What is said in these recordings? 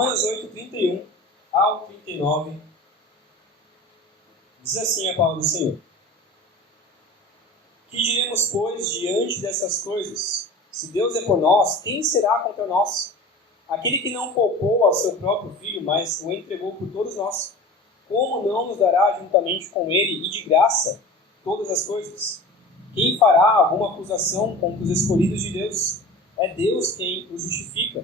Romanos 8, 31 ao 39, diz assim a palavra do Senhor. Que diremos, pois, diante dessas coisas? Se Deus é por nós, quem será contra nós? Aquele que não poupou ao seu próprio Filho, mas o entregou por todos nós, como não nos dará juntamente com ele e de graça todas as coisas? Quem fará alguma acusação contra os escolhidos de Deus? É Deus quem os justifica.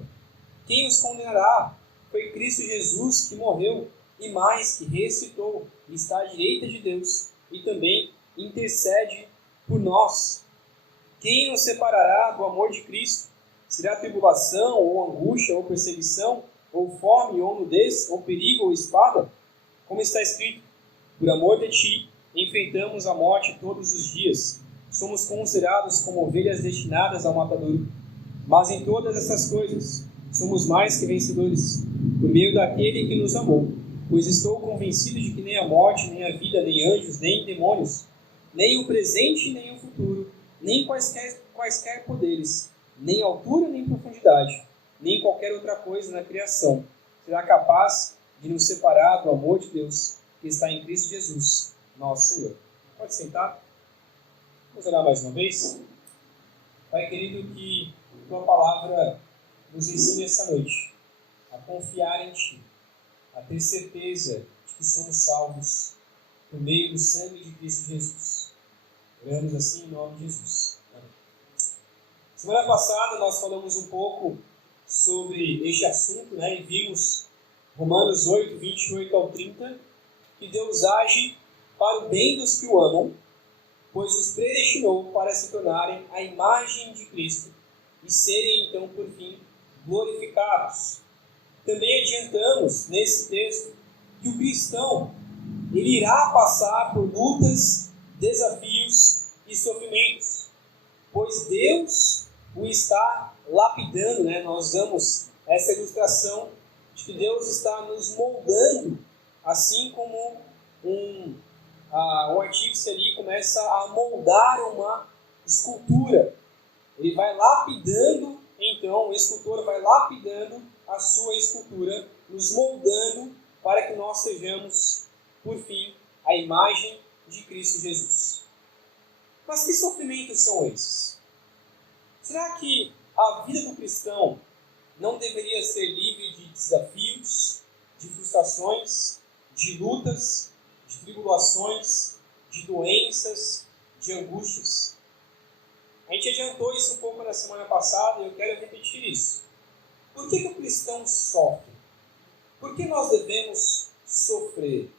Quem os condenará? Foi Cristo Jesus que morreu e mais que ressuscitou e está à direita de Deus e também intercede por nós. Quem nos separará do amor de Cristo? Será tribulação, ou angústia, ou perseguição, ou fome, ou nudez, ou perigo, ou espada? Como está escrito, por amor de ti, enfrentamos a morte todos os dias. Somos considerados como ovelhas destinadas ao matadouro. Mas em todas essas coisas, somos mais que vencedores, por meio daquele que nos amou. Pois estou convencido de que nem a morte, nem a vida, nem anjos, nem demônios, nem o presente, nem o futuro, nem quaisquer poderes, nem altura, nem profundidade, nem qualquer outra coisa na criação será capaz de nos separar do amor de Deus que está em Cristo Jesus, nosso Senhor. Pode sentar. Vamos orar mais uma vez. Pai querido, que Tua Palavra nos ensine essa noite a confiar em Ti, a ter certeza de que somos salvos por meio do sangue de Cristo Jesus. Oramos assim em nome de Jesus. Amém. Semana passada nós falamos um pouco sobre este assunto, e vimos Romanos 8, 28 ao 30, que Deus age para o bem dos que o amam, pois os predestinou para se tornarem a imagem de Cristo e serem então, por fim, glorificados. Também adiantamos nesse texto que o cristão ele irá passar por lutas, desafios e sofrimentos, pois Deus o está lapidando, Nós usamos essa ilustração de que Deus está nos moldando, assim como um artífice ali começa a moldar uma escultura. Ele vai lapidando, então, o escultor vai lapidando a sua escultura, nos moldando para que nós sejamos, por fim, a imagem de Cristo Jesus. Mas que sofrimentos são esses? Será que a vida do cristão não deveria ser livre de desafios, de frustrações, de lutas, de tribulações, de doenças, de angústias? A gente adiantou isso um pouco na semana passada e eu quero repetir isso. Por que o cristão sofre? Por que nós devemos sofrer?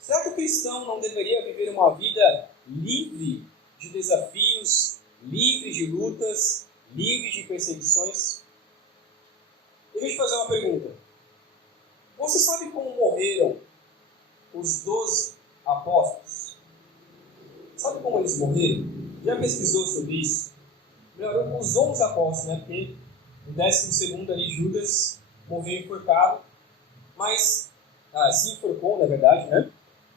Será que o cristão não deveria viver uma vida livre de desafios, livre de lutas, livre de perseguições? Eu vou te fazer uma pergunta. Você sabe como morreram os 12 apóstolos? Sabe como eles morreram? Já pesquisou sobre isso? Melhor, os 11 apóstolos, porque o 12º ali, Judas, morreu enforcado, mas, se enforcou, na verdade,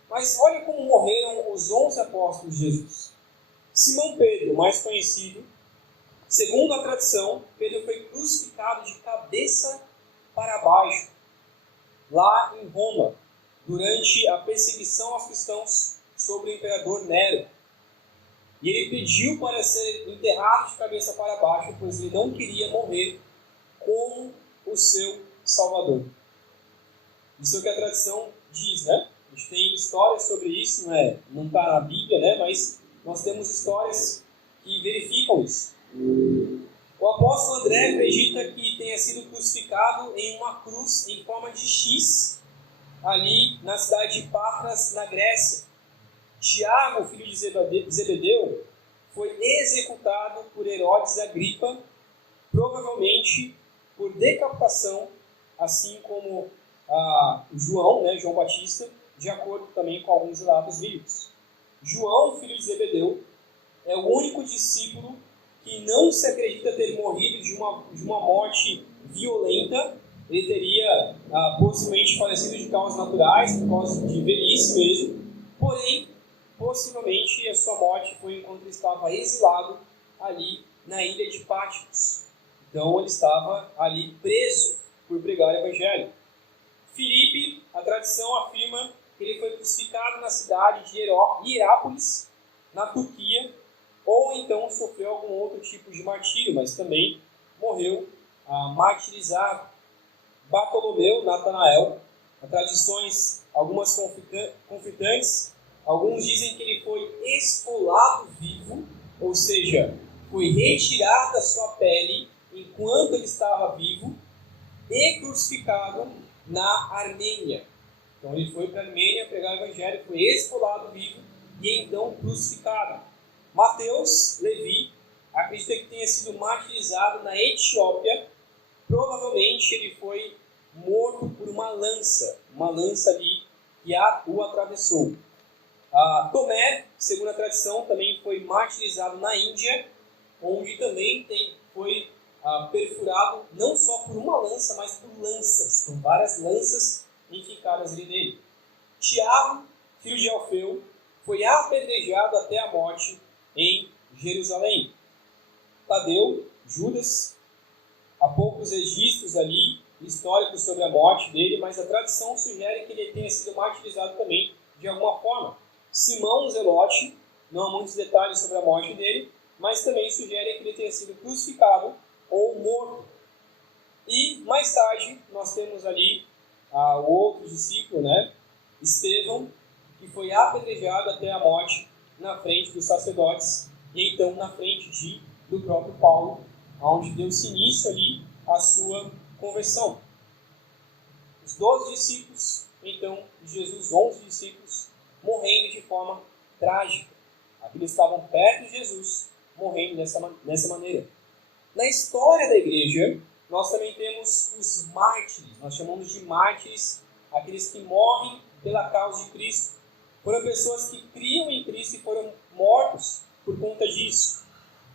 Mas olha como morreram os 11 apóstolos de Jesus. Simão Pedro, mais conhecido, segundo a tradição, Pedro foi crucificado de cabeça para baixo, lá em Roma, durante a perseguição aos cristãos sobre o imperador Nero. E ele pediu para ser enterrado de cabeça para baixo, pois ele não queria morrer como o seu Salvador. Isso é o que a tradição diz, A gente tem histórias sobre isso, não está na Bíblia, mas nós temos histórias que verificam isso. O apóstolo André acredita que tenha sido crucificado em uma cruz em forma de X, ali na cidade de Patras, na Grécia. Tiago, filho de Zebedeu, foi executado por Herodes Agripa, provavelmente por decapitação, assim como João, João Batista, de acordo também com alguns relatos bíblicos. João, filho de Zebedeu, é o único discípulo que não se acredita ter morrido de uma morte violenta. Ele teria possivelmente falecido de causas naturais, por causa de velhice mesmo, porém, possivelmente a sua morte foi enquanto ele estava exilado ali na ilha de Patmos. Então ele estava ali preso por pregar o evangelho. Filipe, a tradição afirma que ele foi crucificado na cidade de Hierápolis, na Turquia, ou então sofreu algum outro tipo de martírio, mas também morreu martirizado. Bartolomeu, Natanael, tradições algumas confitantes, alguns dizem que ele foi esfolado vivo, ou seja, foi retirada a sua pele enquanto ele estava vivo e crucificado na Armênia. Então ele foi para a Armênia pregar o evangelho, foi esfolado vivo e então crucificado. Mateus, Levi, acredita que tenha sido martirizado na Etiópia. Provavelmente ele foi morto por uma lança ali que o atravessou. Tomé, segundo a tradição, também foi martirizado na Índia, onde também foi perfurado não só por uma lança, mas por lanças. São várias lanças enficadas ali nele. Tiago, filho de Alfeu, foi apedrejado até a morte em Jerusalém. Tadeu, Judas, há poucos registros ali históricos sobre a morte dele, mas a tradição sugere que ele tenha sido martirizado também de alguma forma. Simão Zelote, não há muitos detalhes sobre a morte dele, mas também sugere que ele tenha sido crucificado ou morto. E mais tarde nós temos ali o outro discípulo, Estevão, que foi apedrejado até a morte na frente dos sacerdotes e então na frente do próprio Paulo, onde deu-se início ali a sua conversão. Os 12 discípulos, então, de Jesus, 11 discípulos, morrendo de forma trágica. Aqueles estavam perto de Jesus, morrendo dessa maneira. Na história da igreja, nós também temos os mártires. Nós chamamos de mártires aqueles que morrem pela causa de Cristo. Foram pessoas que criam em Cristo e foram mortos por conta disso.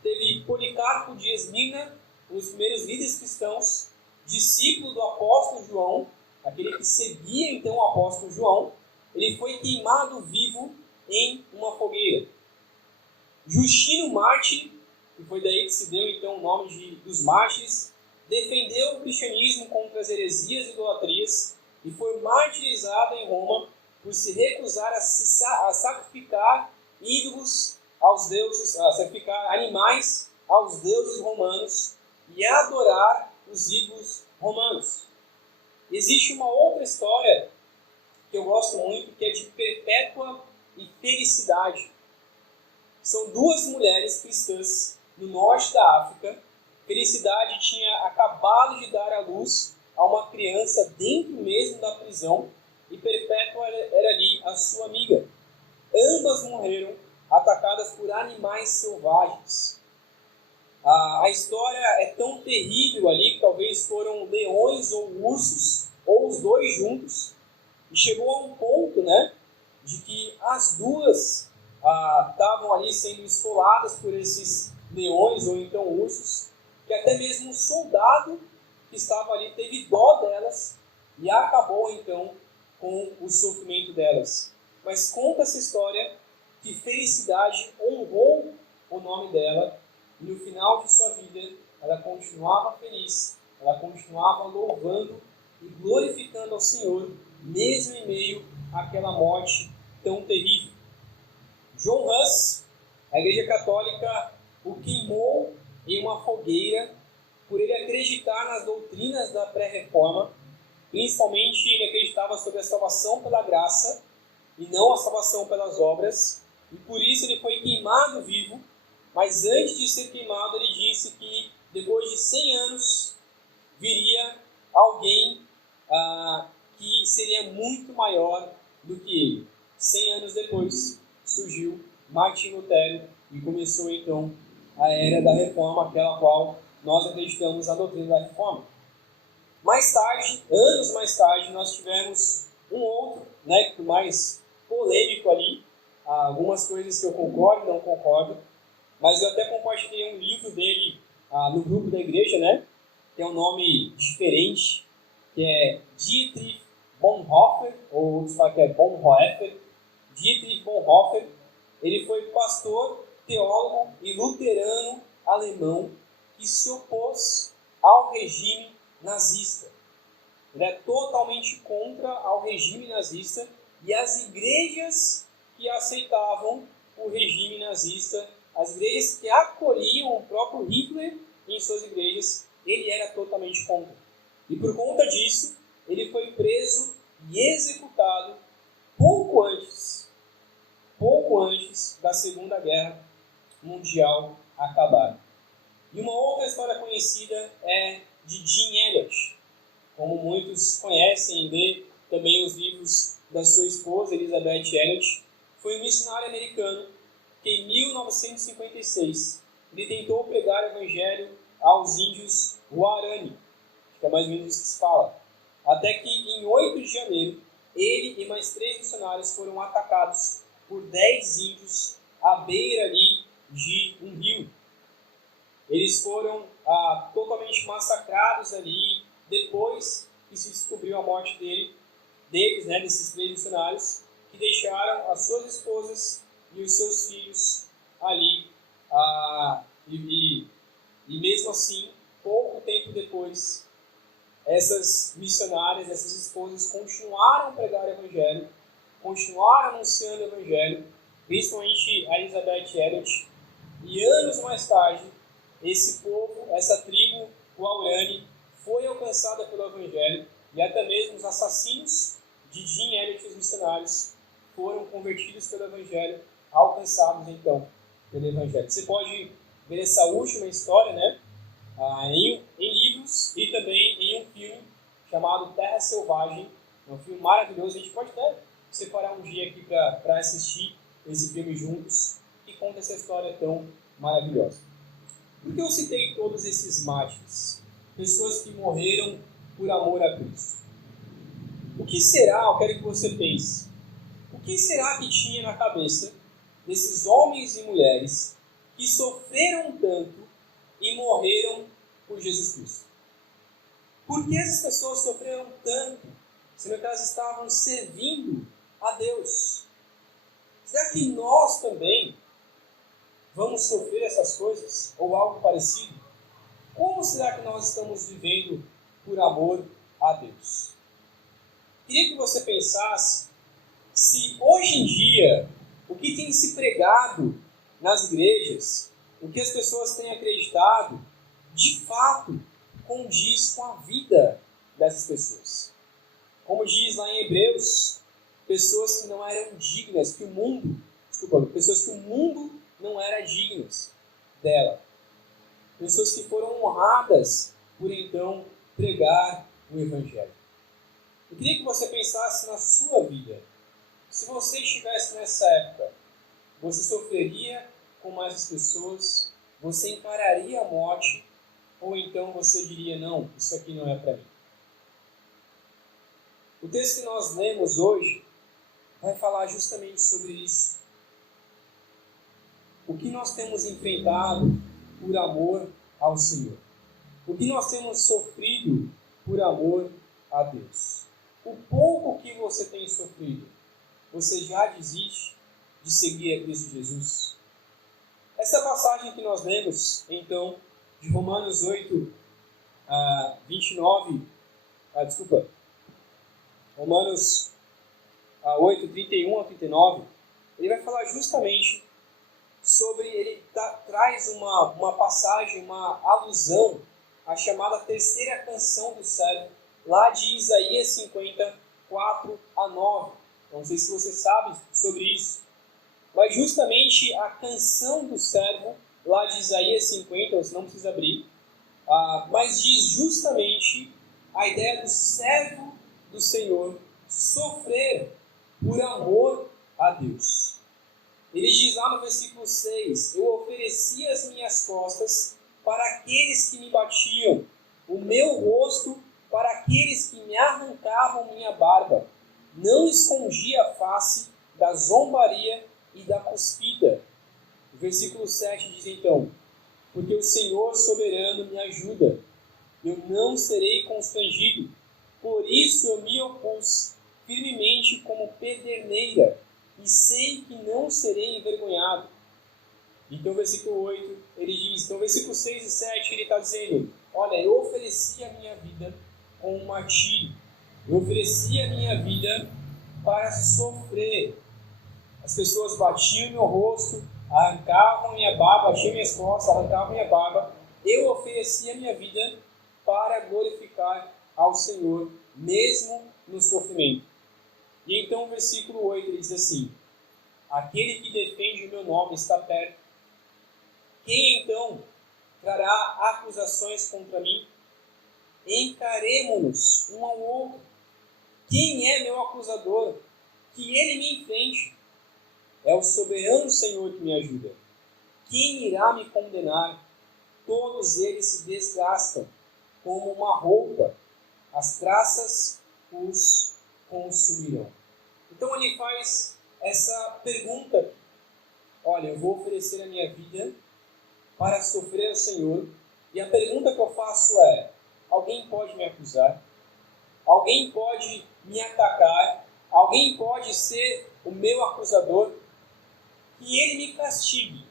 Teve Policarpo de Esmirna, um dos primeiros líderes cristãos, discípulo do apóstolo João, aquele que seguia então o apóstolo João. Ele foi queimado vivo em uma fogueira. Justino Mártir, que foi daí que se deu então o nome dos mártires, defendeu o cristianismo contra as heresias e idolatrias e foi martirizado em Roma por se recusar a sacrificar ídolos aos deuses, a sacrificar animais aos deuses romanos e a adorar os ídolos romanos. Existe uma outra história que eu gosto muito, que é de Perpétua e Felicidade. São duas mulheres cristãs no norte da África. Felicidade tinha acabado de dar à luz a uma criança dentro mesmo da prisão e Perpétua era ali a sua amiga. Ambas morreram atacadas por animais selvagens. A história é tão terrível ali que talvez foram leões ou ursos, ou os dois juntos, e chegou a um ponto, de que as duas estavam ali sendo esfoladas por esses leões ou então ursos, que até mesmo um soldado que estava ali teve dó delas e acabou então com o sofrimento delas. Mas conta essa história que Felicidade honrou o nome dela e no final de sua vida ela continuava feliz, ela continuava louvando e glorificando ao Senhor, mesmo em meio àquela morte tão terrível. John Huss, a Igreja Católica, o queimou em uma fogueira por ele acreditar nas doutrinas da pré-reforma. Principalmente ele acreditava sobre a salvação pela graça e não a salvação pelas obras, e por isso ele foi queimado vivo. Mas antes de ser queimado, ele disse que depois de 100 anos viria alguém que seria muito maior do que ele. 100 anos depois surgiu Martim Lutero e começou então a era da reforma, aquela qual nós acreditamos na doutrina da reforma. Mais tarde, anos mais tarde, nós tivemos um outro, mais polêmico ali, algumas coisas que eu concordo e não concordo, mas eu até compartilhei um livro dele no grupo da igreja, que é um nome diferente, que é Dietrich Bonhoeffer, ou outros falam que é Bonhoeffer. Dietrich Bonhoeffer, ele foi pastor, teólogo e luterano alemão que se opôs ao regime nazista. Ele é totalmente contra ao regime nazista e as igrejas que aceitavam o regime nazista, as igrejas que acolhiam o próprio Hitler em suas igrejas, ele era totalmente contra. E por conta disso, ele foi preso e executado pouco antes da Segunda Guerra Mundial acabar. E uma outra história conhecida é de Jim Elliot. Como muitos conhecem, lê também os livros da sua esposa, Elizabeth Elliot, foi um missionário americano que em 1956 ele tentou pregar o evangelho aos índios Guarani, que é mais ou menos isso que se fala. Até que em 8 de janeiro, ele e mais 3 missionários foram atacados por 10 índios à beira ali de um rio. Eles foram totalmente massacrados ali, depois que se descobriu a morte deles, desses 3 missionários, que deixaram as suas esposas e os seus filhos ali. E mesmo assim, pouco tempo depois, essas missionárias, essas esposas continuaram a pregar o Evangelho, continuaram anunciando o Evangelho, principalmente a Elizabeth Elliot. E anos mais tarde, esse povo, essa tribo Guarani, foi alcançada pelo Evangelho, e até mesmo os assassinos de Jim Elliot e os missionários foram convertidos pelo Evangelho, alcançados então pelo Evangelho. Você pode ver essa última história, em livros e também em um filme chamado Terra Selvagem. É um filme maravilhoso. A gente pode até separar um dia aqui para assistir esse filme juntos, que conta essa história tão maravilhosa. Por que eu citei todos esses mártires? Pessoas que morreram por amor a Cristo. O que será, eu quero que você pense, o que será que tinha na cabeça desses homens e mulheres que sofreram tanto e morreram por Jesus Cristo? Por que essas pessoas sofreram tanto, sendo que elas estavam servindo a Deus? Será que nós também vamos sofrer essas coisas, ou algo parecido? Como será que nós estamos vivendo por amor a Deus? Queria que você pensasse se hoje em dia o que tem se pregado nas igrejas, o que as pessoas têm acreditado, de fato condiz com a vida dessas pessoas. Como diz lá em Hebreus, pessoas que não eram dignas, pessoas que o mundo não era dignas dela. Pessoas que foram honradas por então pregar o Evangelho. Eu queria que você pensasse na sua vida. Se você estivesse nessa época, você sofreria com mais as pessoas? Você encararia a morte? Ou então você diria, não, isso aqui não é para mim? O texto que nós lemos hoje vai falar justamente sobre isso. O que nós temos enfrentado por amor ao Senhor? O que nós temos sofrido por amor a Deus? O pouco que você tem sofrido, você já desiste de seguir a Cristo Jesus? Essa passagem que nós lemos, então, de Romanos 8, 29, Romanos 8, 31 a 39, ele vai falar justamente sobre, ele traz uma passagem, uma alusão à chamada terceira canção do servo, lá de Isaías 50, 4 a 9. Não sei se você sabe sobre isso, mas justamente a canção do servo, lá de Isaías 50, você não precisa abrir, mas diz justamente a ideia do servo do Senhor sofrer por amor a Deus. Ele diz lá no versículo 6, eu ofereci as minhas costas para aqueles que me batiam, o meu rosto para aqueles que me arrancavam minha barba. Não escondi a face da zombaria e da cuspida. O versículo 7 diz então, porque o Senhor soberano me ajuda, eu não serei constrangido, por isso eu me opus firmemente como pederneira, e sei que não serei envergonhado. Então, versículo 8, ele diz, então, versículo 6 e 7, ele está dizendo, olha, eu ofereci a minha vida como um martírio, Eu ofereci a minha vida para sofrer. As pessoas batiam meu rosto, arrancavam minha barba, batiam minhas costas, arrancavam minha barba. Eu ofereci a minha vida para glorificar ao Senhor, mesmo no sofrimento. E então o versículo 8 ele diz assim: aquele que defende o meu nome está perto. Quem então trará acusações contra mim? Encaremo-nos um ao outro. Quem é meu acusador? Que ele me enfrente. É o soberano Senhor que me ajuda. Quem irá me condenar? Todos eles se desgastam como uma roupa. As traças os consumirão. Então ele faz essa pergunta. Olha, eu vou oferecer a minha vida para sofrer ao Senhor. E a pergunta que eu faço é: alguém pode me acusar? Alguém pode me atacar? Alguém pode ser o meu acusador? Que ele me castigue,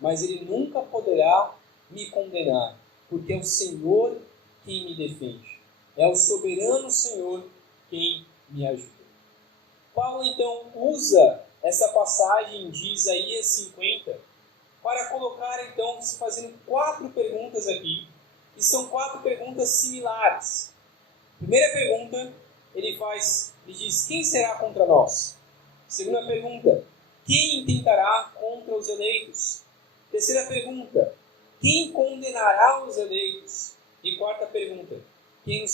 mas ele nunca poderá me condenar, porque é o Senhor quem me defende. É o soberano Senhor quem me ajuda. Paulo então usa essa passagem de Isaías 50 para colocar então, se fazendo 4 perguntas aqui, que são 4 perguntas similares. Primeira pergunta, ele diz: quem será contra nós? Segunda pergunta: quem tentará contra os eleitos? Terceira pergunta: quem condenará os eleitos? E quarta pergunta: quem nos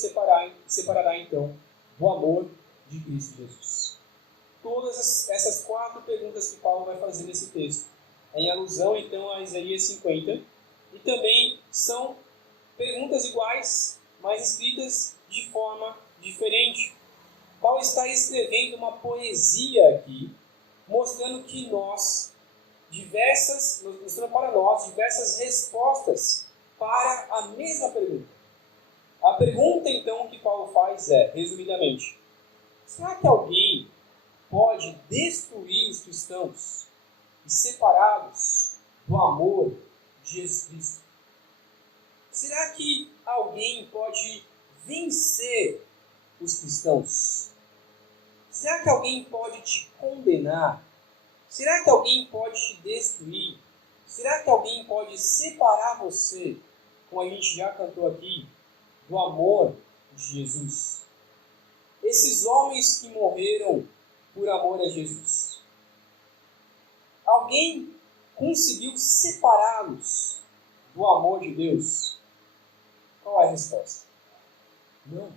separará então do amor de Cristo Jesus? Todas essas 4 perguntas que Paulo vai fazer nesse texto, em alusão então a Isaías 50, e também são perguntas iguais, mas escritas de forma diferente. Paulo está escrevendo uma poesia aqui, mostrando para nós diversas respostas para a mesma pergunta. A pergunta então que Paulo faz é, resumidamente: será que alguém pode destruir os cristãos e separá-los do amor de Jesus Cristo? Será que alguém pode vencer os cristãos? Será que alguém pode te condenar? Será que alguém pode te destruir? Será que alguém pode separar você, como a gente já cantou aqui, do amor de Jesus? Esses homens que morreram por amor a Jesus, alguém conseguiu separá-los do amor de Deus? Qual é a resposta? Não.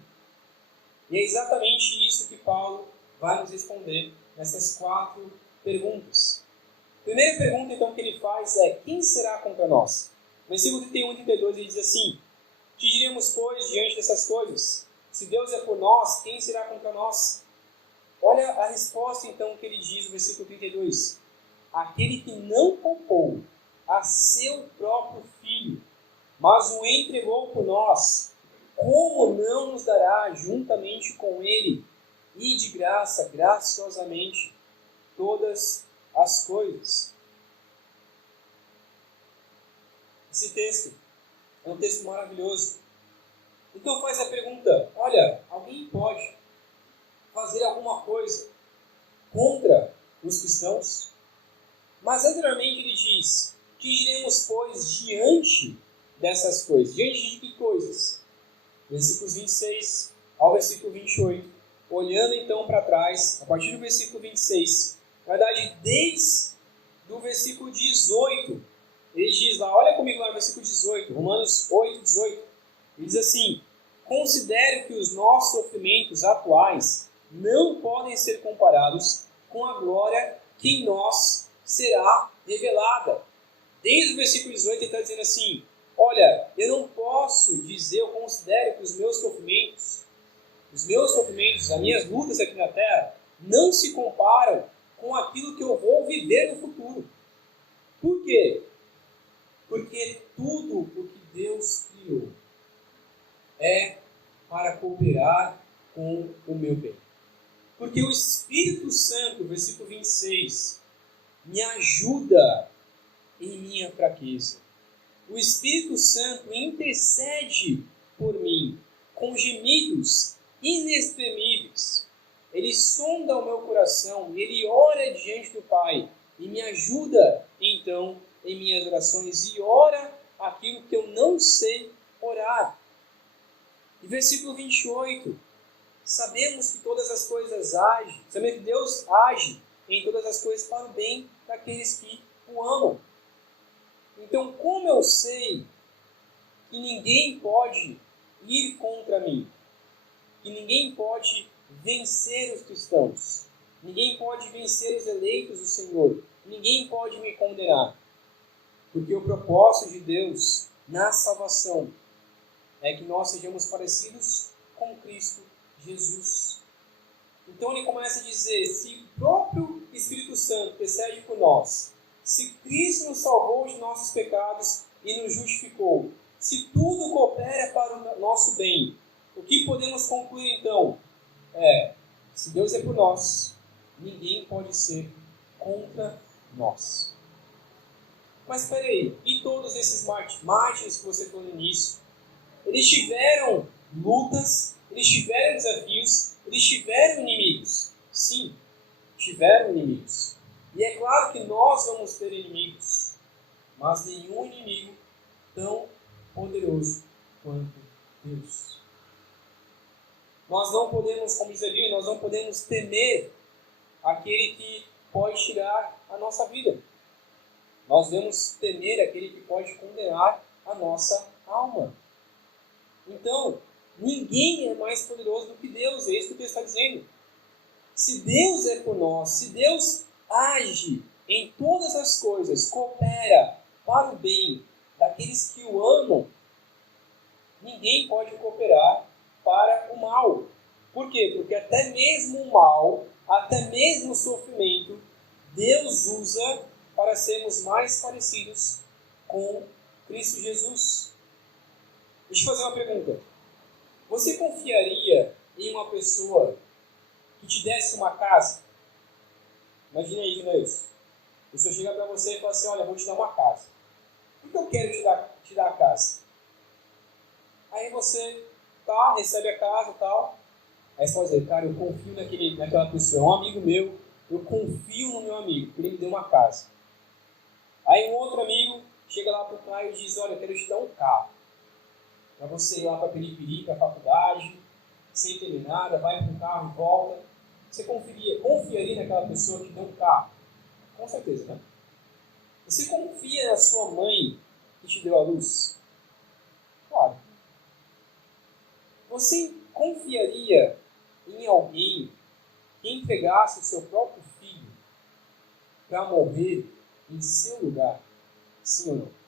E é exatamente isso que Paulo vai nos responder nessas 4 perguntas. A primeira pergunta então que ele faz é: quem será contra nós? Versículo 31 e 32 ele diz assim: que diremos, pois, diante dessas coisas? Se Deus é por nós, quem será contra nós? Olha a resposta então que ele diz no versículo 32. Aquele que não poupou a seu próprio filho, mas o entregou por nós, como não nos dará juntamente com ele e de graça, graciosamente, todas as coisas? Esse texto é um texto maravilhoso. Então faz a pergunta: olha, alguém pode fazer alguma coisa contra os cristãos? Mas anteriormente ele diz: que diremos, pois, diante dessas coisas? Diante de que coisas? Versículos 26 ao versículo 28. Olhando então para trás, a partir do versículo 26, na verdade, desde o versículo 18, ele diz lá, olha comigo lá no versículo 18, Romanos 8, 18. Ele diz assim: considero que os nossos sofrimentos atuais não podem ser comparados com a glória que em nós será revelada. Desde o versículo 18 ele está dizendo assim: olha, eu não posso dizer, eu considero que os meus sofrimentos, as minhas lutas aqui na terra, não se comparam com aquilo que eu vou viver no futuro. Por quê? Porque tudo o que Deus criou é para cooperar com o meu bem. Porque o Espírito Santo, versículo 26, me ajuda em minha fraqueza. O Espírito Santo intercede por mim com gemidos inexprimíveis. Ele sonda o meu coração, ele ora diante do Pai e me ajuda, então, em minhas orações e ora aquilo que eu não sei orar. E versículo 28, sabemos que todas as coisas agem, sabemos que Deus age em todas as coisas para o bem daqueles que o amam. Então, como eu sei que ninguém pode ir contra mim, que ninguém pode vencer os cristãos, ninguém pode vencer os eleitos do Senhor, ninguém pode me condenar, porque o propósito de Deus na salvação é que nós sejamos parecidos com Cristo Jesus. Então ele começa a dizer, se o próprio Espírito Santo intercede por nós, se Cristo nos salvou de nossos pecados e nos justificou, se tudo coopera para o nosso bem, o que podemos concluir então? Se Deus é por nós, ninguém pode ser contra nós. Mas espera aí, e todos esses mártires que você falou no início, eles tiveram lutas, eles tiveram desafios, eles tiveram inimigos. Sim, tiveram inimigos. E é claro que nós vamos ter inimigos, mas nenhum inimigo tão poderoso quanto Deus. Nós não podemos, como diz a Bíblia, nós não podemos temer aquele que pode tirar a nossa vida. Nós devemos temer aquele que pode condenar a nossa alma. Então, ninguém é mais poderoso do que Deus, é isso que o texto está dizendo. Se Deus é por nós, se Deus age em todas as coisas, coopera para o bem daqueles que o amam, ninguém pode cooperar para o mal. Por quê? Porque até mesmo o mal, até mesmo o sofrimento, Deus usa para sermos mais parecidos com Cristo Jesus. Deixa eu fazer uma pergunta. Você confiaria em uma pessoa que te desse uma casa? Imagina aí, Deus. A pessoa chega para você e fala assim, olha, eu vou te dar uma casa. Por que eu quero te dar a casa? Aí você recebe a casa e tal. Aí você pode dizer, cara, eu confio naquela pessoa. É um amigo meu, eu confio no meu amigo, porque ele me deu uma casa. Aí um outro amigo chega lá para o pai e diz, olha, eu quero te dar um carro. Para você ir lá para Peripiri, para a faculdade, sem ter nada, vai para o carro e volta. Você confiaria naquela pessoa que deu um carro? Com certeza, né? Você confia na sua mãe que te deu a luz? Claro. Você confiaria em alguém que entregasse o seu próprio filho para morrer em seu lugar? Sim ou não?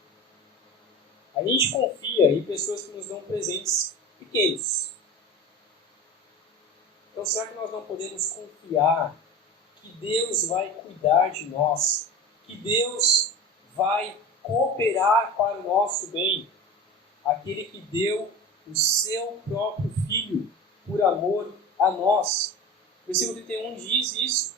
A gente confia em pessoas que nos dão presentes pequenos. Então, será que nós não podemos confiar que Deus vai cuidar de nós? Que Deus vai cooperar para o nosso bem? Aquele que deu o seu próprio Filho por amor a nós. O versículo 31 diz isso.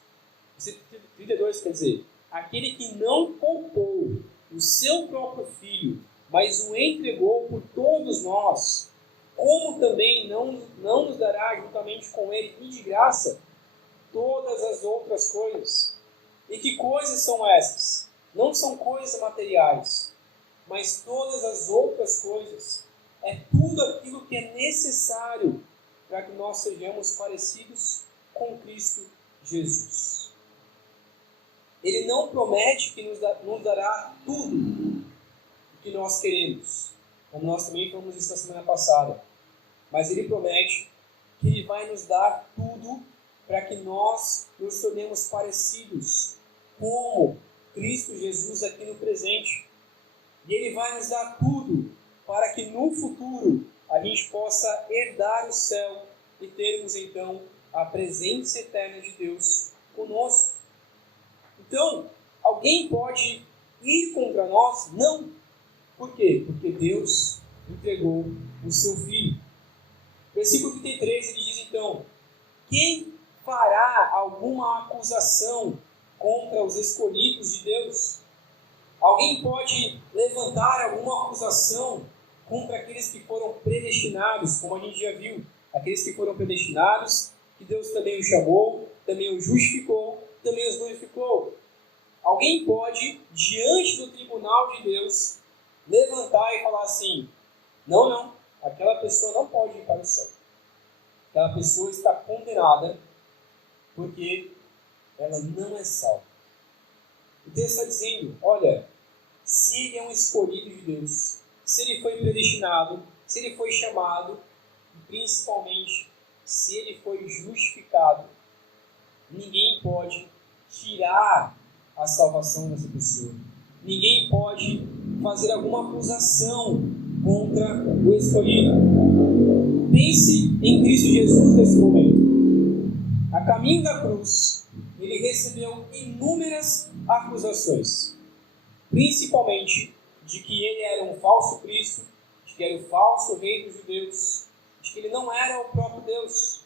O versículo 32 quer dizer, aquele que não poupou o seu próprio Filho, mas o entregou por todos nós, como também não nos dará juntamente com ele e de graça todas as outras coisas? E que coisas são essas? Não são coisas materiais, mas todas as outras coisas. É tudo aquilo que é necessário para que nós sejamos parecidos com Cristo Jesus. Ele não promete que nos dará tudo o que nós queremos, como nós também falamos isso na semana passada. Mas Ele promete que Ele vai nos dar tudo para que nós nos tornemos parecidos como Cristo Jesus aqui no presente. E Ele vai nos dar tudo para que no futuro a gente possa herdar o céu e termos então a presença eterna de Deus conosco. Então, alguém pode ir contra nós? Não. Por quê? Porque Deus entregou o seu Filho. Versículo 33, ele diz então, quem fará alguma acusação contra os escolhidos de Deus? Alguém pode levantar alguma acusação contra aqueles que foram predestinados, como a gente já viu, aqueles que foram predestinados, que Deus também os chamou, também os justificou, também os glorificou. Alguém pode, diante do tribunal de Deus, levantar e falar assim: não, aquela pessoa não pode ir para o céu. Aquela pessoa está condenada porque ela não é salva. O texto está dizendo: olha, se ele é um escolhido de Deus, se ele foi predestinado, se ele foi chamado, e principalmente se ele foi justificado, ninguém pode tirar a salvação dessa pessoa. Ninguém pode fazer alguma acusação contra o escolhido. Pense em Cristo Jesus nesse momento. A caminho da cruz, ele recebeu inúmeras acusações, principalmente de que ele era um falso Cristo, de que era o falso rei dos judeus, de que ele não era o próprio Deus.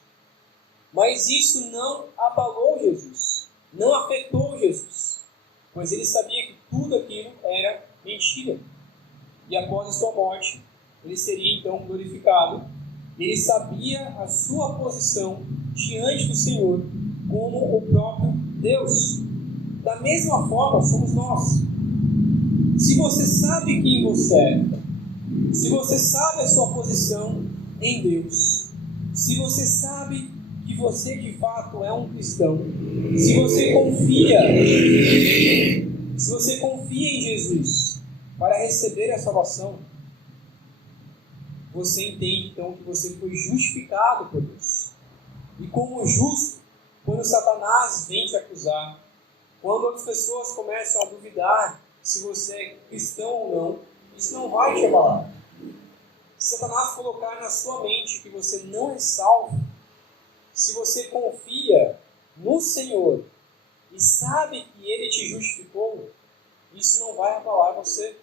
Mas isso não abalou Jesus, não afetou Jesus, pois ele sabia que tudo aquilo era mentira. E após a sua morte, ele seria então glorificado. Ele sabia a sua posição diante do Senhor como o próprio Deus. Da mesma forma, somos nós. Se você sabe quem você é, se você sabe a sua posição em Deus, se você sabe que você de fato é um cristão, se você confia em Jesus para receber a salvação, você entende então que você foi justificado por Deus. E como justo, quando Satanás vem te acusar, quando outras pessoas começam a duvidar se você é cristão ou não, isso não vai te abalar. Se Satanás colocar na sua mente que você não é salvo, se você confia no Senhor e sabe que Ele te justificou, isso não vai abalar você.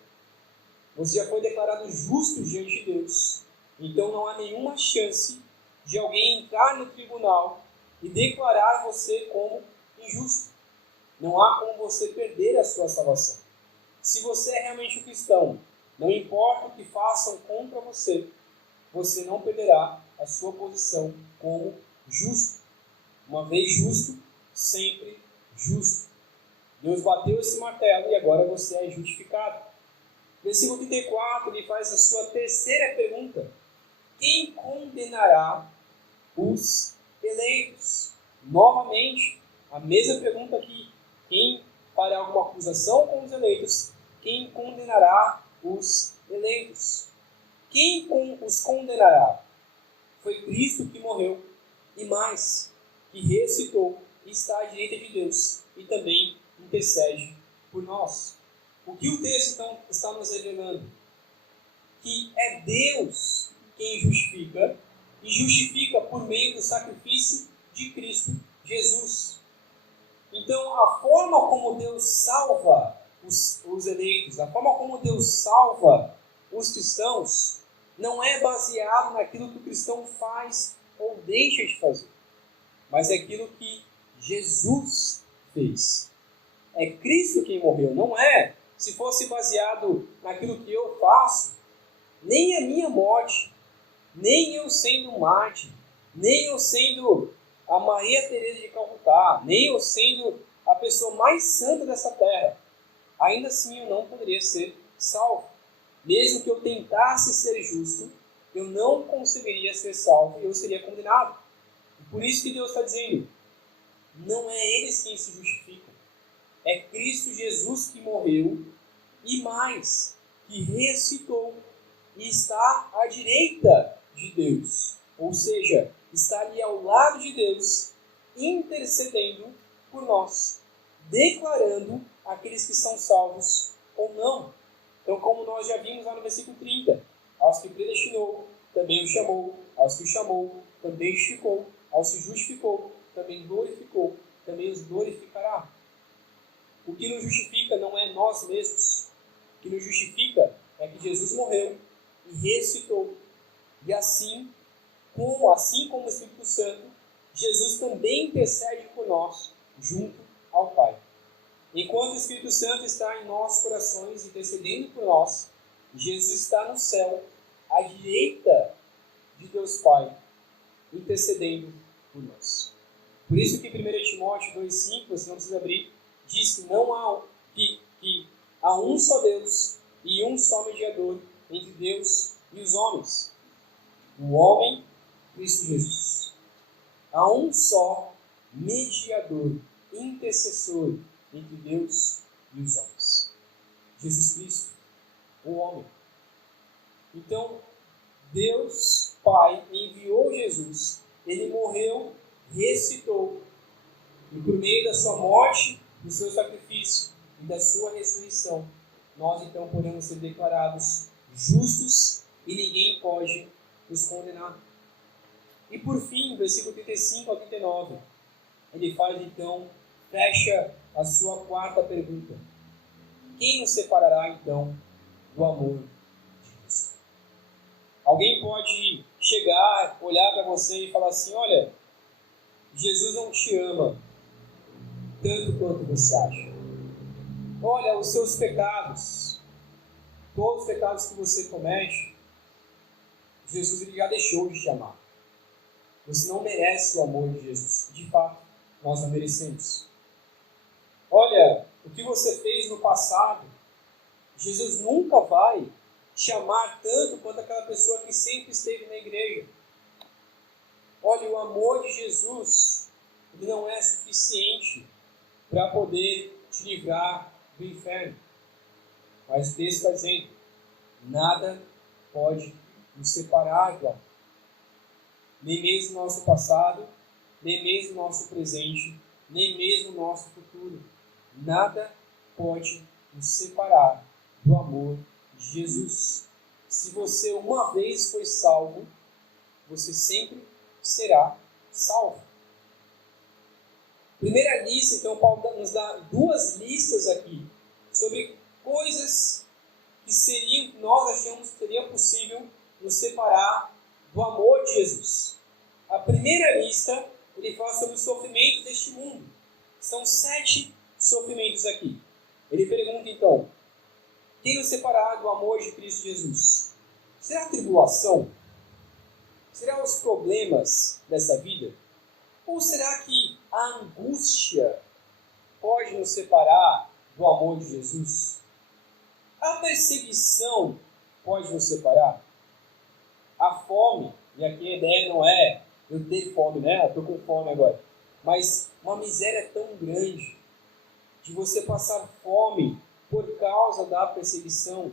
Você já foi declarado justo diante de Deus. Então não há nenhuma chance de alguém entrar no tribunal e declarar você como injusto. Não há como você perder a sua salvação. Se você é realmente um cristão, não importa o que façam contra você, você não perderá a sua posição como justo. Uma vez justo, sempre justo. Deus bateu esse martelo e agora você é justificado. Versículo 34, ele faz a sua terceira pergunta: quem condenará os eleitos? Novamente, a mesma pergunta aqui: quem fará alguma acusação com os eleitos? Quem condenará os eleitos? Quem os condenará? Foi Cristo que morreu, e mais, que ressuscitou e está à direita de Deus, e também intercede por nós. O que o texto então está nos revelando? Que é Deus quem justifica, e justifica por meio do sacrifício de Cristo Jesus. Então, a forma como Deus salva os eleitos, a forma como Deus salva os cristãos, não é baseado naquilo que o cristão faz ou deixa de fazer, mas é aquilo que Jesus fez. É Cristo quem morreu, não é? Se fosse baseado naquilo que eu faço, nem a minha morte, nem eu sendo um mártir, nem eu sendo a Maria Teresa de Calcutá, nem eu sendo a pessoa mais santa dessa terra, ainda assim eu não poderia ser salvo. Mesmo que eu tentasse ser justo, eu não conseguiria ser salvo e eu seria condenado. E por isso que Deus está dizendo, não é eles quem se justificam, é Cristo Jesus que morreu e mais, que ressuscitou e está à direita de Deus. Ou seja, está ali ao lado de Deus, intercedendo por nós, declarando aqueles que são salvos ou não. Então, como nós já vimos lá no versículo 30, aos que predestinou, também os chamou, aos que chamou, também justificou, aos que justificou, também glorificou, também os glorificará. O que nos justifica não é nós mesmos. O que nos justifica é que Jesus morreu e ressuscitou. E assim como o Espírito Santo, Jesus também intercede por nós, junto ao Pai. Enquanto o Espírito Santo está em nossos corações, intercedendo por nós, Jesus está no céu, à direita de Deus Pai, intercedendo por nós. Por isso que 1 Timóteo 2,5, você não precisa abrir, diz que não há, que há um só Deus e um só mediador entre Deus e os homens. O homem, Cristo Jesus. Há um só mediador, intercessor entre Deus e os homens. Jesus Cristo, o homem. Então, Deus Pai enviou Jesus, ele morreu, ressuscitou, e por meio da sua morte, do seu sacrifício e da sua ressurreição, nós então podemos ser declarados justos e ninguém pode nos condenar. E por fim, versículo 35 ao 39, ele faz então, fecha a sua quarta pergunta. Quem nos separará então do amor de Deus? Alguém pode chegar, olhar para você e falar assim, olha, Jesus não te ama tanto quanto você acha. Olha, os seus pecados, todos os pecados que você comete, Jesus ele já deixou de te amar. Você não merece o amor de Jesus. De fato, nós não merecemos. Olha, o que você fez no passado, Jesus nunca vai te amar tanto quanto aquela pessoa que sempre esteve na igreja. Olha, o amor de Jesus ele não é suficiente para poder te livrar do inferno. Mas o texto está dizendo, nada pode nos separar do amor. Nem mesmo o nosso passado, nem mesmo o nosso presente, nem mesmo o nosso futuro. Nada pode nos separar do amor de Jesus. Se você uma vez foi salvo, você sempre será salvo. Primeira lista, então, Paulo nos dá duas listas aqui sobre coisas que seriam, nós achamos que seria possível nos separar do amor de Jesus. A primeira lista, ele fala sobre os sofrimentos deste mundo. São 7 sofrimentos aqui. Ele pergunta então, quem nos separará do amor de Cristo Jesus? Será a tribulação? Será os problemas dessa vida? Ou será que a angústia pode nos separar do amor de Jesus? A perseguição pode nos separar? A fome, e aqui a ideia não é eu ter fome, né? Eu estou com fome agora. Mas uma miséria tão grande de você passar fome por causa da perseguição.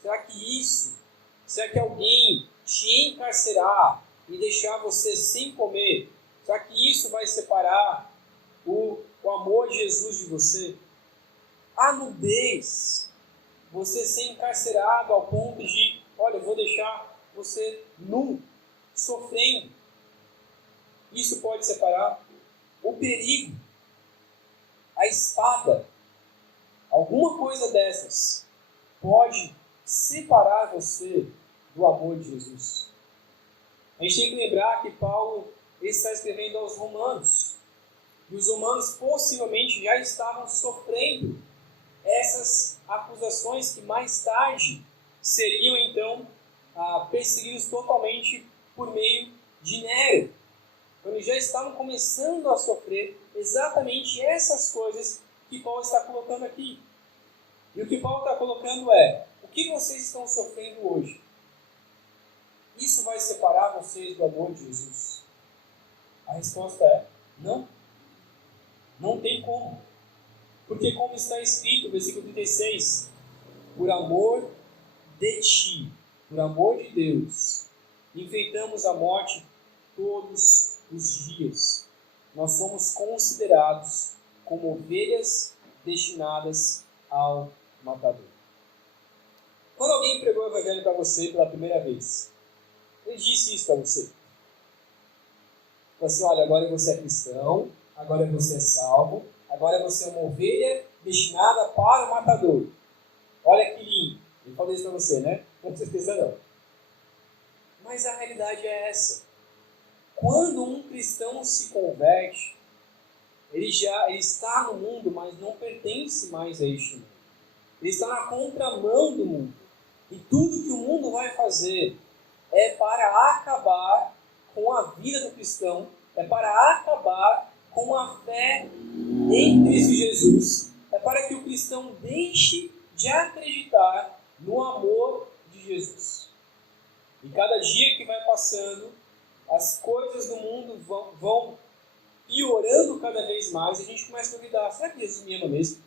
Será que alguém te encarcerar e deixar você sem comer, será que isso vai separar o amor de Jesus de você? A nudez, você ser encarcerado ao ponto de, olha, eu vou deixar você nu, sofrendo. Isso pode separar. O perigo, a espada, alguma coisa dessas pode separar você do amor de Jesus. A gente tem que lembrar que Paulo está escrevendo aos romanos. E os romanos possivelmente já estavam sofrendo essas acusações que mais tarde seriam então perseguidos totalmente por meio de Nero. Então eles já estavam começando a sofrer exatamente essas coisas que Paulo está colocando aqui. E o que Paulo está colocando é, o que vocês estão sofrendo hoje? Isso vai separar vocês do amor de Jesus? A resposta é, não. Não tem como. Porque como está escrito, versículo 36, por amor de ti, por amor de Deus, enfrentamos a morte todos os dias. Nós somos considerados como ovelhas destinadas ao matador. Quando alguém pregou o evangelho para você pela primeira vez, ele disse isso para você. Falou assim, olha, agora você é cristão, agora você é salvo, agora você é uma ovelha destinada para o matador. Olha que lindo. Ele falou isso para você, né? Com certeza não. Mas a realidade é essa. Quando um cristão se converte, ele está no mundo, mas não pertence mais a este mundo. Ele está na contramão do mundo. E tudo que o mundo vai fazer é para acabar com a vida do cristão, é para acabar com a fé em Cristo Jesus, é para que o cristão deixe de acreditar no amor de Jesus. E cada dia que vai passando, as coisas do mundo vão piorando cada vez mais, e a gente começa a duvidar, será que Jesus me ama mesmo?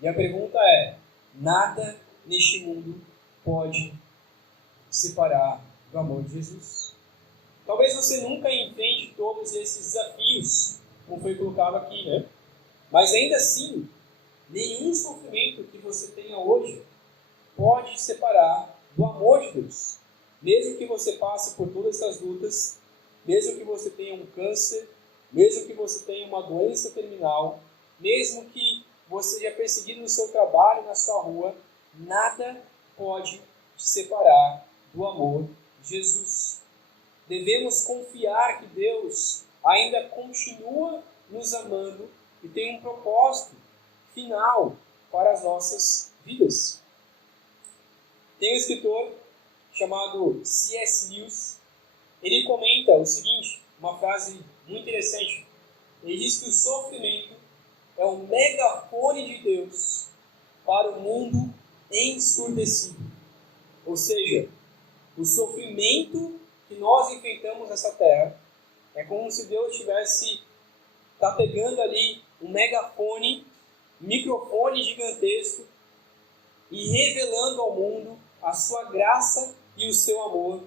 E a pergunta é, nada neste mundo pode separar do amor de Jesus. Talvez você nunca enfrente todos esses desafios, como foi colocado aqui, né? Mas ainda assim, nenhum sofrimento que você tenha hoje pode separar do amor de Deus. Mesmo que você passe por todas essas lutas, mesmo que você tenha um câncer, mesmo que você tenha uma doença terminal, mesmo que você seja perseguido no seu trabalho, na sua rua, nada pode te separar do amor de Jesus. Devemos confiar que Deus ainda continua nos amando e tem um propósito final para as nossas vidas. Tem um escritor chamado C.S. Lewis. Ele comenta o seguinte, uma frase muito interessante. Ele diz que o sofrimento é o megafone de Deus para o mundo ensurdecido. Ou seja, o sofrimento que nós enfrentamos nessa terra é como se Deus estivesse pegando ali um megafone, um microfone gigantesco e revelando ao mundo a sua graça e o seu amor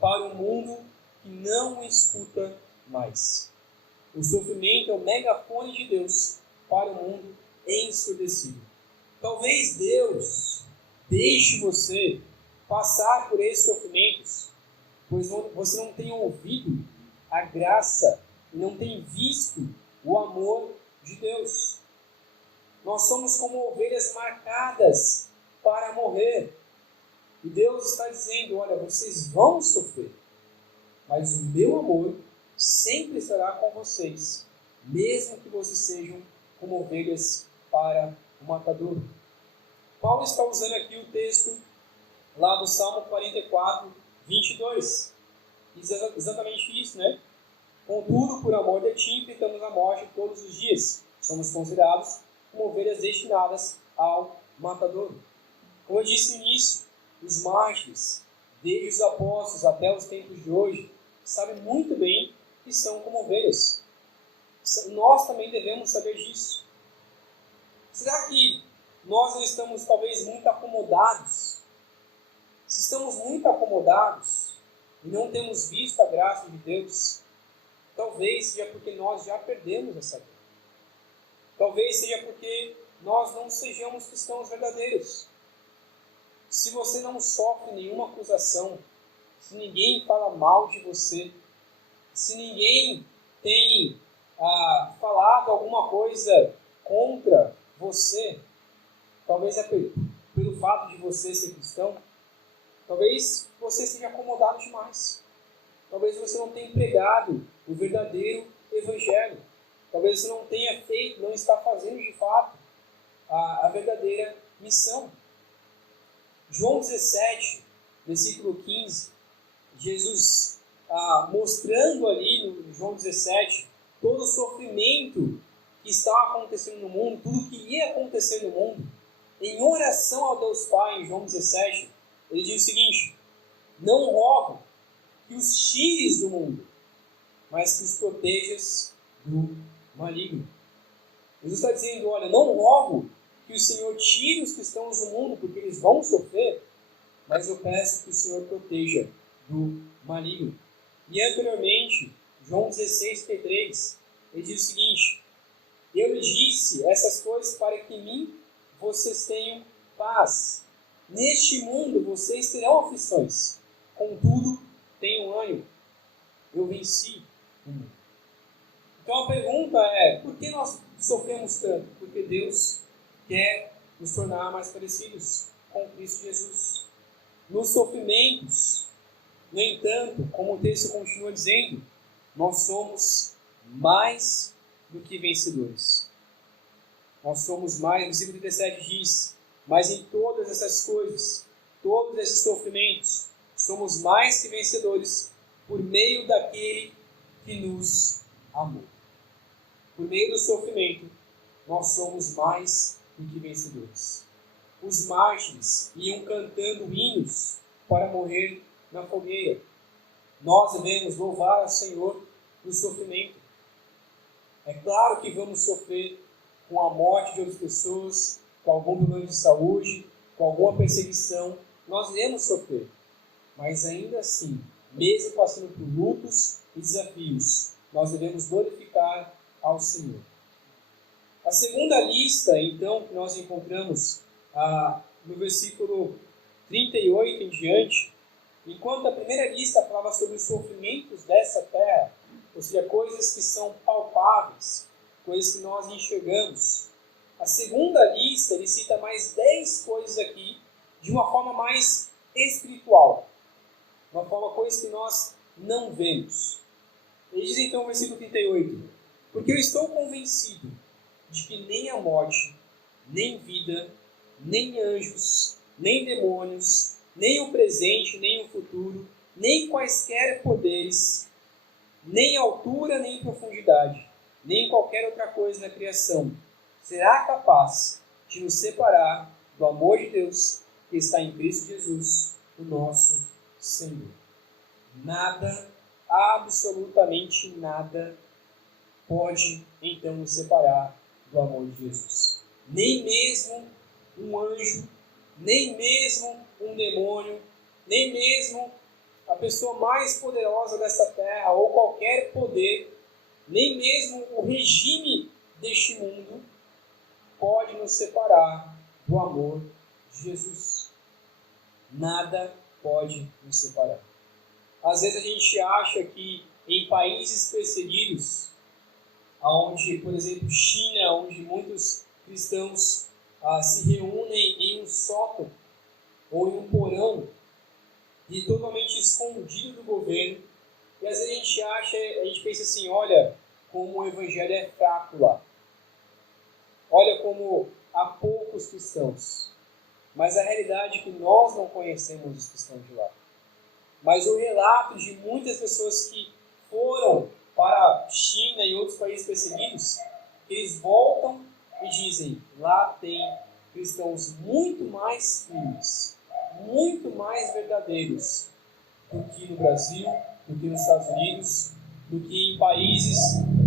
para um mundo que não o escuta mais. O sofrimento é o megafone de Deus para o mundo ensurdecido. Talvez Deus deixe você passar por esses sofrimentos, pois você não tem ouvido a graça e não tem visto o amor de Deus. Nós somos como ovelhas marcadas para morrer. E Deus está dizendo, olha, vocês vão sofrer, mas o meu amor sempre estará com vocês, mesmo que vocês sejam como ovelhas para o matador. Paulo está usando aqui o texto lá do Salmo 44, 22. Diz exatamente isso, né? Contudo, por amor de ti, enfrentamos a morte todos os dias. Somos considerados como ovelhas destinadas ao matador. Como eu disse no início, os mártires, desde os apóstolos até os tempos de hoje, sabem muito bem que são como ovelhas. Nós também devemos saber disso. Será que nós não estamos talvez muito acomodados? Se estamos muito acomodados e não temos visto a graça de Deus, talvez seja porque nós já perdemos essa vida. Talvez seja porque nós não sejamos cristãos verdadeiros. Se você não sofre nenhuma acusação, se ninguém fala mal de você, se ninguém tem falado alguma coisa contra você, talvez é pelo fato de você ser cristão, talvez você esteja acomodado demais. Talvez você não tenha pregado o verdadeiro evangelho. Talvez você não tenha feito, não está fazendo de fato a verdadeira missão. João 17, versículo 15, Jesus mostrando ali no João 17 todo o sofrimento que estava acontecendo no mundo, tudo que ia acontecer no mundo, em oração ao Deus Pai, em João 17, ele diz o seguinte: não rogo que os tires do mundo, mas que os protejas do maligno. Jesus está dizendo, olha, não rogo que o Senhor tire os cristãos do mundo, porque eles vão sofrer, mas eu peço que o Senhor proteja do maligno. E anteriormente, João 16:3, ele diz o seguinte: eu lhe disse essas coisas para que em mim vocês tenham paz. Neste mundo vocês terão aflições, contudo, tenham ânimo, eu venci o mundo. Então a pergunta é, por que nós sofremos tanto? Porque Deus quer nos tornar mais parecidos com Cristo Jesus. Nos sofrimentos, no entanto, como o texto continua dizendo, nós somos mais do que vencedores. Nós somos mais, o versículo 37 diz, mas em todas essas coisas, todos esses sofrimentos, somos mais que vencedores por meio daquele que nos amou. Por meio do sofrimento, nós somos mais do que vencedores. Os mártires iam cantando hinos para morrer na fogueira. Nós devemos louvar ao Senhor no sofrimento. É claro que vamos sofrer com a morte de outras pessoas, com algum problema de saúde, com alguma perseguição. Nós iremos sofrer. Mas ainda assim, mesmo passando por lutos e desafios, nós devemos glorificar ao Senhor. A segunda lista, então, que nós encontramos no versículo 38 em diante, enquanto a primeira lista falava sobre os sofrimentos dessa terra, ou seja, coisas que são palpáveis, coisas que nós enxergamos, a segunda lista ele cita mais 10 coisas aqui, de uma forma mais espiritual, uma forma coisas que nós não vemos. Ele diz então no versículo 38, porque eu estou convencido de que nem a morte, nem vida, nem anjos, nem demônios, nem o presente, nem o futuro, nem quaisquer poderes, nem altura, nem profundidade, nem qualquer outra coisa na criação será capaz de nos separar do amor de Deus que está em Cristo Jesus, o nosso Senhor. Nada, absolutamente nada, pode então nos separar do amor de Jesus. Nem mesmo um anjo, nem mesmo um demônio, nem mesmo a pessoa mais poderosa dessa terra ou qualquer poder, nem mesmo o regime deste mundo pode nos separar do amor de Jesus. Nada pode nos separar. Às vezes a gente acha que em países perseguidos, onde, por exemplo, China, onde muitos cristãos se reúnem em um sótão ou em um porão e totalmente escondido do governo, e às vezes a gente pensa assim, olha como o evangelho é fraco lá. Olha como há poucos cristãos. Mas a realidade é que nós não conhecemos os cristãos de lá. Mas o relato de muitas pessoas que foram para a China e outros países perseguidos, eles voltam e dizem, lá tem cristãos muito mais firmes, muito mais verdadeiros do que no Brasil, do que nos Estados Unidos, do que em países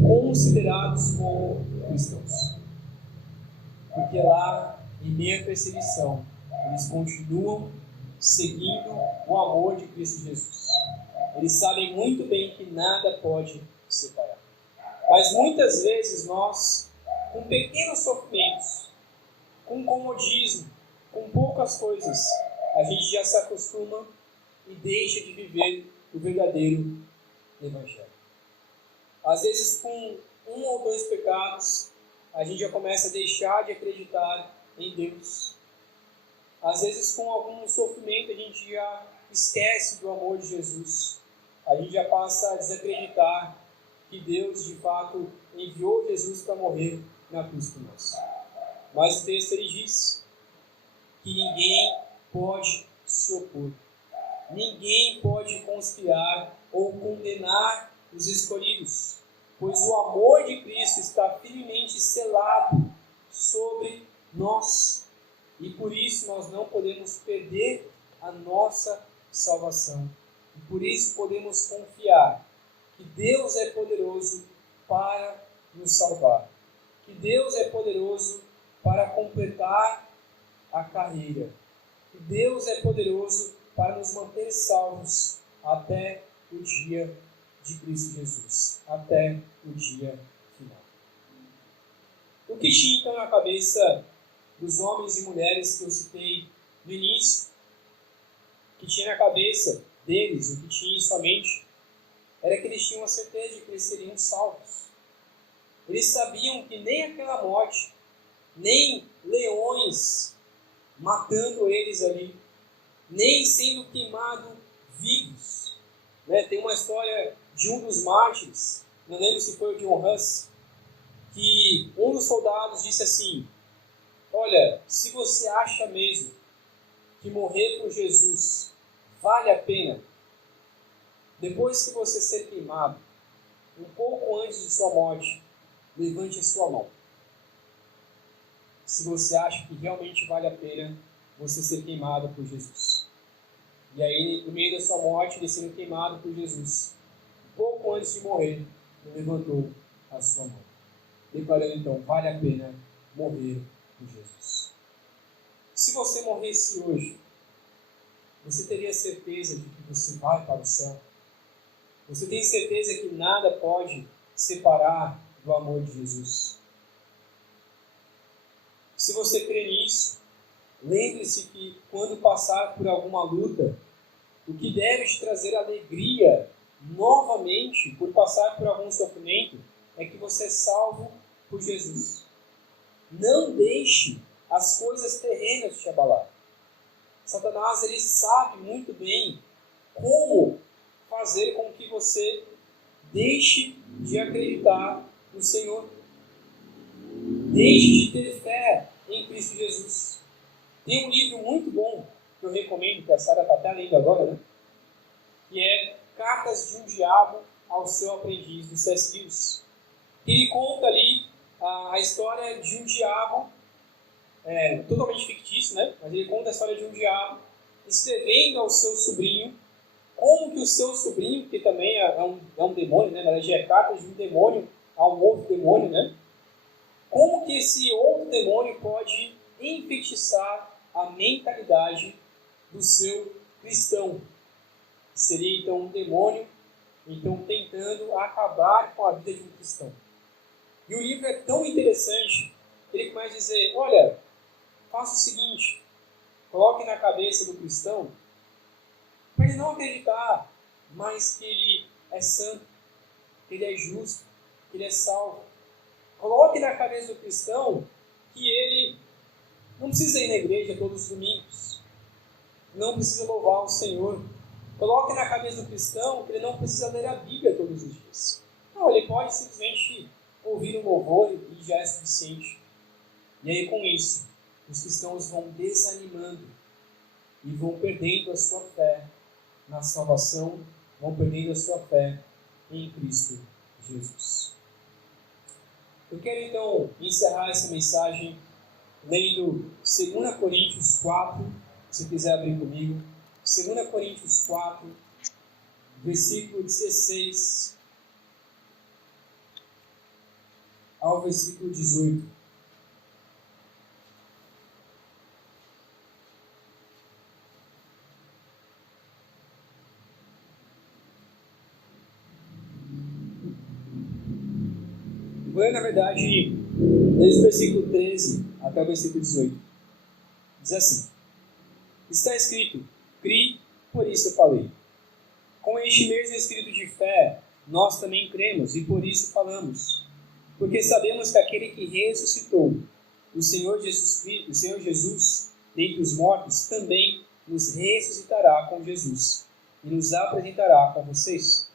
considerados como cristãos. Porque lá, em meio à perseguição, eles continuam seguindo o amor de Cristo Jesus. Eles sabem muito bem que nada pode separar. Mas muitas vezes nós, com pequenos sofrimentos, com comodismo, com poucas coisas, a gente já se acostuma e deixa de viver o verdadeiro Evangelho. Às vezes, com um ou dois pecados, a gente já começa a deixar de acreditar em Deus. Às vezes, com algum sofrimento, a gente já esquece do amor de Jesus. A gente já passa a desacreditar que Deus, de fato, enviou Jesus para morrer na cruz por nós. Mas o texto ele diz que ninguém pode se opor. Ninguém pode conspirar ou condenar os escolhidos, pois o amor de Cristo está firmemente selado sobre nós. E por isso nós não podemos perder a nossa salvação. E por isso podemos confiar que Deus é poderoso para nos salvar. Que Deus é poderoso para completar a carreira. Que Deus é poderoso para nos manter salvos até o dia de Cristo Jesus. Até o dia final. O que tinha então na cabeça dos homens e mulheres que eu citei no início, que tinha na cabeça deles, o que tinha em sua mente, era que eles tinham a certeza de que eles seriam salvos. Eles sabiam que nem aquela morte, nem leões matando eles ali, nem sendo queimados vivos. Tem uma história de um dos mártires, não lembro se foi o John Huss, que um dos soldados disse assim, olha, se você acha mesmo que morrer por Jesus vale a pena, depois que você ser queimado, um pouco antes de sua morte, levante a sua mão. Se você acha que realmente vale a pena você ser queimado por Jesus. E aí, no meio da sua morte, ele sendo queimado por Jesus, pouco antes de morrer, ele levantou a sua mão, declarando então, vale a pena morrer por Jesus. Se você morresse hoje, você teria certeza de que você vai para o céu? Você tem certeza que nada pode separar do amor de Jesus? Se você crê nisso, lembre-se que quando passar por alguma luta, o que deve te trazer alegria novamente por passar por algum sofrimento é que você é salvo por Jesus. Não deixe as coisas terrenas te abalar. Satanás, ele sabe muito bem como fazer com que você deixe de acreditar no Senhor. Deixe de ter fé em Cristo Jesus. Tem um livro muito bom que eu recomendo, que a Sara está até lendo agora, né? Que é Cartas de um Diabo ao Seu Aprendiz, do C.S. Lewis. Ele conta ali a história de um diabo, totalmente fictício, né? Mas ele conta a história de um diabo escrevendo ao seu sobrinho como que o seu sobrinho, que também é um demônio, né? Na verdade é cartas de um demônio a um outro demônio, né? Como que esse outro demônio pode enfeitiçar a mentalidade do seu cristão? Seria então um demônio tentando acabar com a vida de um cristão. E o livro é tão interessante que ele começa a dizer, olha, faça o seguinte, coloque na cabeça do cristão para ele não acreditar mais que ele é santo, que ele é justo, que ele é salvo. Coloque na cabeça do cristão que ele não precisa ir na igreja todos os domingos, não precisa louvar o Senhor. Coloque na cabeça do cristão que ele não precisa ler a Bíblia todos os dias. Não, ele pode simplesmente ouvir um louvor e já é suficiente. E aí, com isso, os cristãos vão desanimando e vão perdendo a sua fé na salvação, vão perdendo a sua fé em Cristo Jesus. Eu quero então encerrar essa mensagem lendo 2 Coríntios 4, se quiser abrir comigo. 2 Coríntios 4, versículo 16 ao versículo 18. Vou, na verdade, desde o versículo 13 até o versículo 18. Diz assim: está escrito, crie, por isso eu falei. Com este mesmo espírito de fé, nós também cremos e por isso falamos. Porque sabemos que aquele que ressuscitou o Senhor Jesus dentre os mortos, também nos ressuscitará com Jesus e nos apresentará com vocês.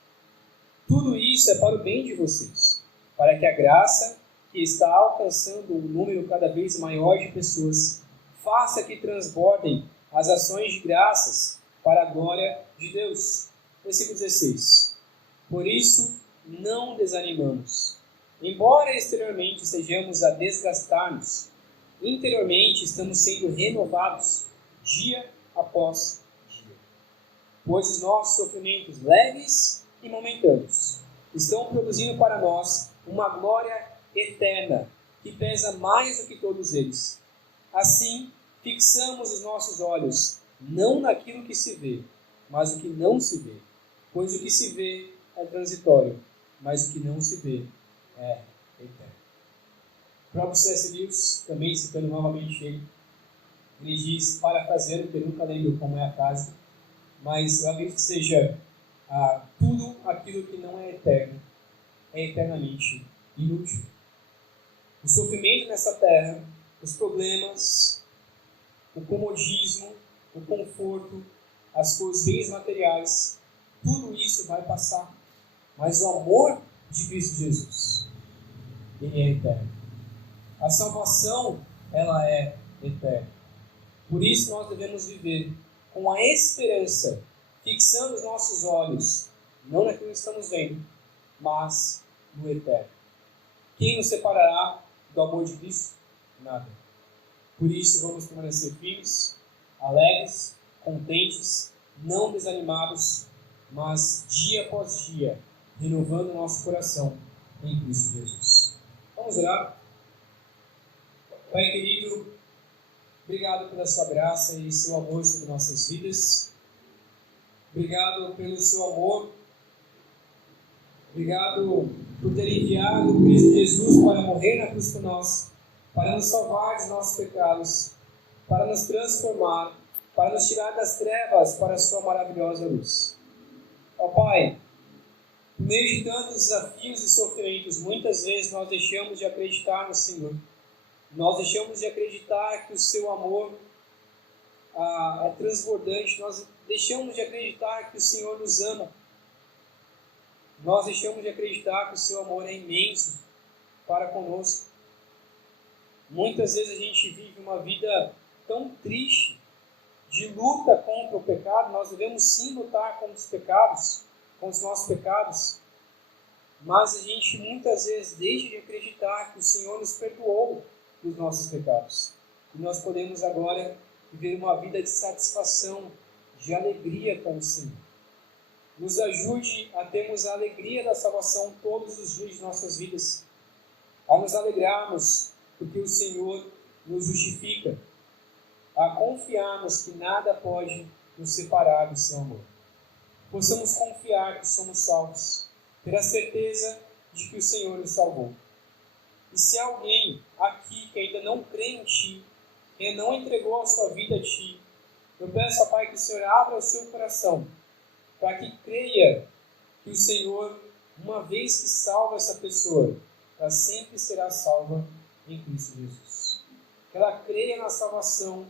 Tudo isso é para o bem de vocês, para que a graça que está alcançando um número cada vez maior de pessoas faça que transbordem as ações de graças para a glória de Deus. Versículo 16. Por isso, não desanimamos. Embora exteriormente estejamos a desgastar-nos, interiormente estamos sendo renovados dia após dia. Pois os nossos sofrimentos leves e momentâneos estão produzindo para nós uma glória eterna que pesa mais do que todos eles. Assim, fixamos os nossos olhos não naquilo que se vê, mas o que não se vê. Pois o que se vê é transitório, mas o que não se vê é eterno. O próprio C.S. Lewis, também citando novamente ele diz, parafraseando, porque eu nunca lembro como é a frase, mas eu acredito que seja tudo aquilo que não é eterno é eternamente inútil. O sofrimento nessa terra, os problemas, o comodismo, o conforto, as coisas, bens materiais, tudo isso vai passar. Mas o amor de Cristo Jesus, ele é eterno. A salvação, ela é eterna. Por isso nós devemos viver com a esperança, fixando os nossos olhos não naquilo que estamos vendo, mas no eterno. Quem nos separará do amor de Cristo? Nada. Por isso vamos permanecer firmes, alegres, contentes, não desanimados, mas dia após dia, renovando o nosso coração em Cristo Jesus. Vamos orar? Pai querido, obrigado pela sua graça e seu amor sobre nossas vidas. Obrigado pelo seu amor. Obrigado por ter enviado Cristo Jesus para morrer na cruz por nós, para nos salvar dos nossos pecados, para nos transformar, para nos tirar das trevas para a sua maravilhosa luz. Ó Pai, no meio de tantos desafios e sofrimentos, muitas vezes nós deixamos de acreditar no Senhor. Nós deixamos de acreditar que o seu amor é transbordante. Nós deixamos de acreditar que o Senhor nos ama. Nós deixamos de acreditar que o seu amor é imenso para conosco. Muitas vezes a gente vive uma vida tão triste, de luta contra o pecado. Nós devemos sim lutar contra os pecados, contra os nossos pecados, mas a gente muitas vezes deixa de acreditar que o Senhor nos perdoou dos nossos pecados. E nós podemos agora viver uma vida de satisfação, de alegria com o Senhor. Nos ajude a termos a alegria da salvação todos os dias de nossas vidas, a nos alegrarmos porque o Senhor nos justifica, a confiarmos que nada pode nos separar do seu amor. Possamos confiar que somos salvos, ter a certeza de que o Senhor nos salvou. E se há alguém aqui que ainda não crê em Ti, que ainda não entregou a sua vida a Ti, eu peço, ó Pai, que o Senhor abra o seu coração, para que creia que o Senhor, uma vez que salva essa pessoa, ela sempre será salva em Cristo Jesus. Que ela creia na salvação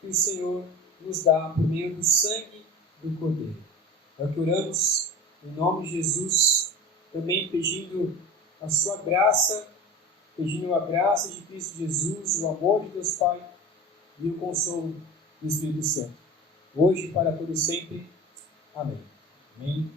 que o Senhor nos dá por meio do sangue do Cordeiro. É o que oramos em nome de Jesus, também pedindo a sua graça, pedindo a graça de Cristo Jesus, o amor de Deus Pai e o consolo do Espírito Santo. Hoje e para todo sempre. Amém. Amém.